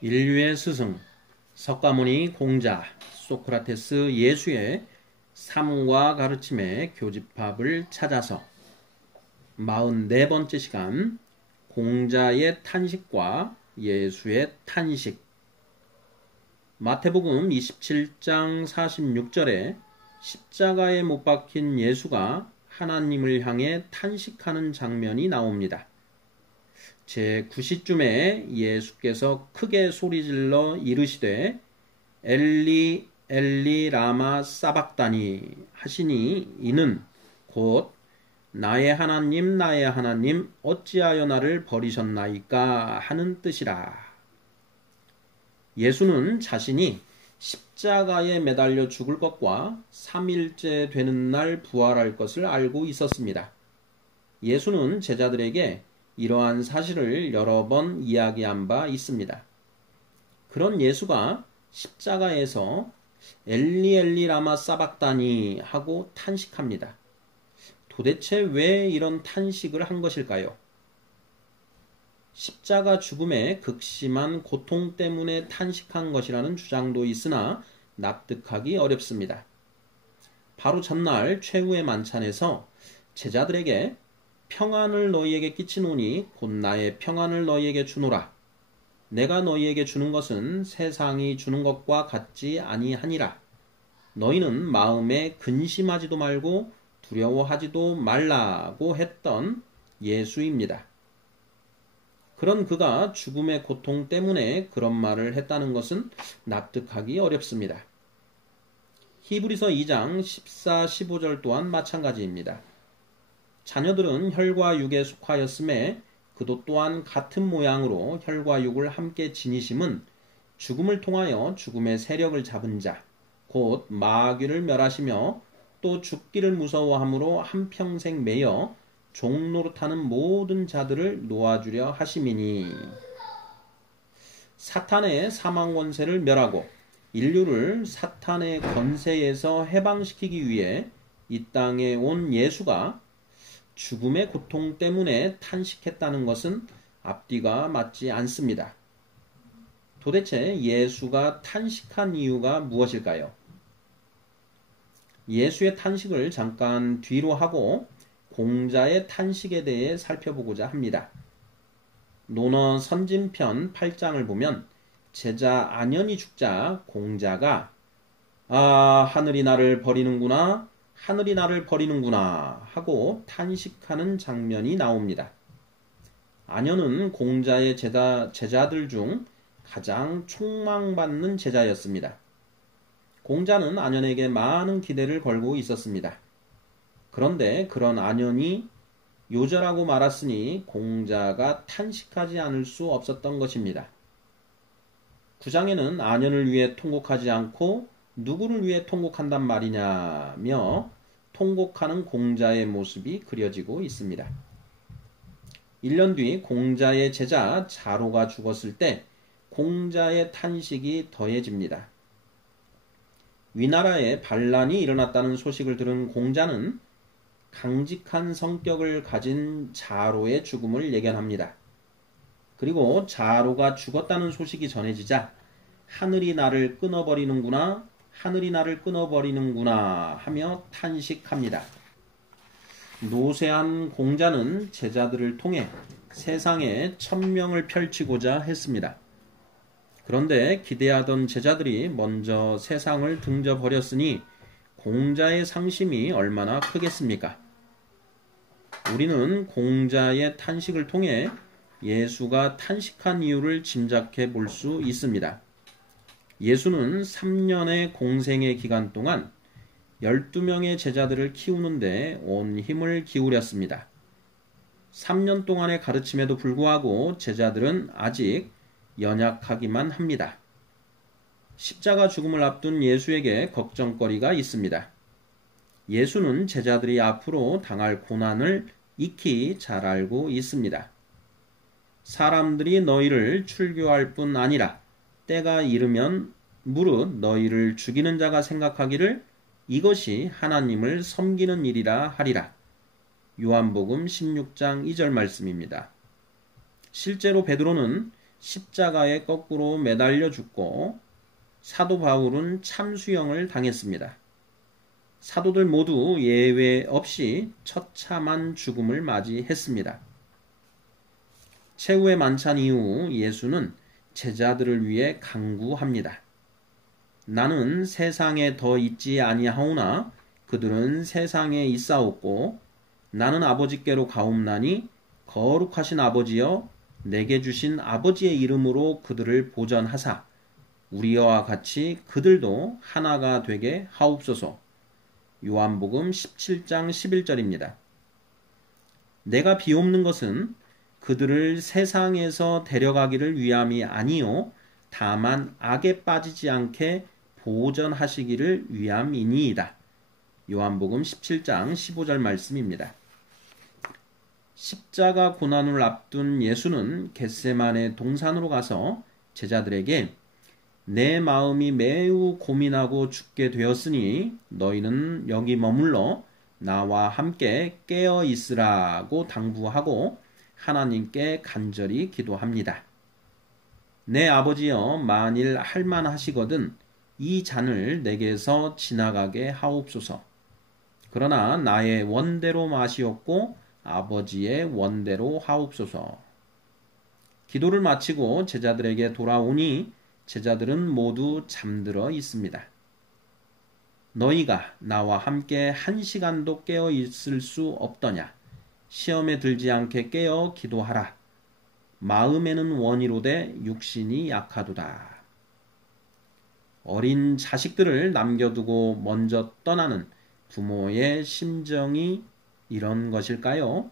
인류의 스승, 석가모니 공자, 소크라테스 예수의 삶과 가르침의 교집합을 찾아서 44번째 시간, 공자의 탄식과 예수의 탄식. 마태복음 27장 46절에 십자가에 못 박힌 예수가 하나님을 향해 탄식하는 장면이 나옵니다. 제9시쯤에 예수께서 크게 소리질러 이르시되 엘리 엘리 라마 사박다니 하시니 이는 곧 나의 하나님 어찌하여 나를 버리셨나이까 하는 뜻이라. 예수는 자신이 십자가에 매달려 죽을 것과 3일째 되는 날 부활할 것을 알고 있었습니다. 예수는 제자들에게 이러한 사실을 여러 번 이야기한 바 있습니다. 그런 예수가 십자가에서 엘리 엘리 라마 사박다니 하고 탄식합니다. 도대체 왜 이런 탄식을 한 것일까요? 십자가 죽음의 극심한 고통 때문에 탄식한 것이라는 주장도 있으나 납득하기 어렵습니다. 바로 전날 최후의 만찬에서 제자들에게 평안을 너희에게 끼치노니 곧 나의 평안을 너희에게 주노라. 내가 너희에게 주는 것은 세상이 주는 것과 같지 아니하니라. 너희는 마음에 근심하지도 말고 두려워하지도 말라고 했던 예수입니다. 그런 그가 죽음의 고통 때문에 그런 말을 했다는 것은 납득하기 어렵습니다. 히브리서 2장 14, 15절 또한 마찬가지입니다. 자녀들은 혈과 육에 속하였음에 그도 또한 같은 모양으로 혈과 육을 함께 지니심은 죽음을 통하여 죽음의 세력을 잡은 자, 곧 마귀를 멸하시며 또 죽기를 무서워함으로 한평생 매여 종노릇하는 모든 자들을 놓아주려 하심이니. 사탄의 사망 권세를 멸하고 인류를 사탄의 권세에서 해방시키기 위해 이 땅에 온 예수가 죽음의 고통 때문에 탄식했다는 것은 앞뒤가 맞지 않습니다. 도대체 예수가 탄식한 이유가 무엇일까요? 예수의 탄식을 잠깐 뒤로 하고 공자의 탄식에 대해 살펴보고자 합니다. 논어 선진편 8장을 보면 제자 안현이 죽자 공자가 하늘이 나를 버리는구나 하늘이 나를 버리는구나 하고 탄식하는 장면이 나옵니다. 안현은 공자의 제자들 중 가장 촉망받는 제자였습니다. 공자는 안현에게 많은 기대를 걸고 있었습니다. 그런데 그런 안현이 요절하고 말았으니 공자가 탄식하지 않을 수 없었던 것입니다. 9장에는 안현을 위해 통곡하지 않고 누구를 위해 통곡한단 말이냐며 통곡하는 공자의 모습이 그려지고 있습니다. 1년 뒤 공자의 제자 자로가 죽었을 때 공자의 탄식이 더해집니다. 위나라에 반란이 일어났다는 소식을 들은 공자는 강직한 성격을 가진 자로의 죽음을 예견합니다. 그리고 자로가 죽었다는 소식이 전해지자 하늘이 나를 끊어버리는구나 하늘이 나를 끊어버리는구나 하며 탄식합니다. 노쇠한 공자는 제자들을 통해 세상에 천명을 펼치고자 했습니다. 그런데 기대하던 제자들이 먼저 세상을 등져버렸으니 공자의 상심이 얼마나 크겠습니까? 우리는 공자의 탄식을 통해 예수가 탄식한 이유를 짐작해 볼 수 있습니다. 예수는 3년의 공생의 기간 동안 12명의 제자들을 키우는데 온 힘을 기울였습니다. 3년 동안의 가르침에도 불구하고 제자들은 아직 연약하기만 합니다. 십자가 죽음을 앞둔 예수에게 걱정거리가 있습니다. 예수는 제자들이 앞으로 당할 고난을 익히 잘 알고 있습니다. 사람들이 너희를 출교할 뿐 아니라 때가 이르면 무릇 너희를 죽이는 자가 생각하기를 이것이 하나님을 섬기는 일이라 하리라. 요한복음 16장 2절 말씀입니다. 실제로 베드로는 십자가에 거꾸로 매달려 죽고 사도 바울은 참수형을 당했습니다. 사도들 모두 예외 없이 처참한 죽음을 맞이했습니다. 최후의 만찬 이후 예수는 제자들을 위해 간구합니다. 나는 세상에 더 있지 아니하오나 그들은 세상에 있사옵고 나는 아버지께로 가옵나니 거룩하신 아버지여 내게 주신 아버지의 이름으로 그들을 보전하사 우리와 같이 그들도 하나가 되게 하옵소서. 요한복음 17장 11절입니다. 내가 비옵는 것은 그들을 세상에서 데려가기를 위함이 아니요 다만 악에 빠지지 않게 보전하시기를 위함이니이다. 요한복음 17장 15절 말씀입니다. 십자가 고난을 앞둔 예수는 겟세마네 동산으로 가서 제자들에게 내 마음이 매우 고민하고 죽게 되었으니 너희는 여기 머물러 나와 함께 깨어 있으라고 당부하고 하나님께 간절히 기도합니다. 내 아버지여 만일 할만하시거든 이 잔을 내게서 지나가게 하옵소서. 그러나 나의 원대로 마시옵고 아버지의 원대로 하옵소서. 기도를 마치고 제자들에게 돌아오니 제자들은 모두 잠들어 있습니다. 너희가 나와 함께 1시간도 깨어 있을 수 없더냐? 시험에 들지 않게 깨어 기도하라. 마음에는 원이로되 육신이 약하도다. 어린 자식들을 남겨두고 먼저 떠나는 부모의 심정이 이런 것일까요?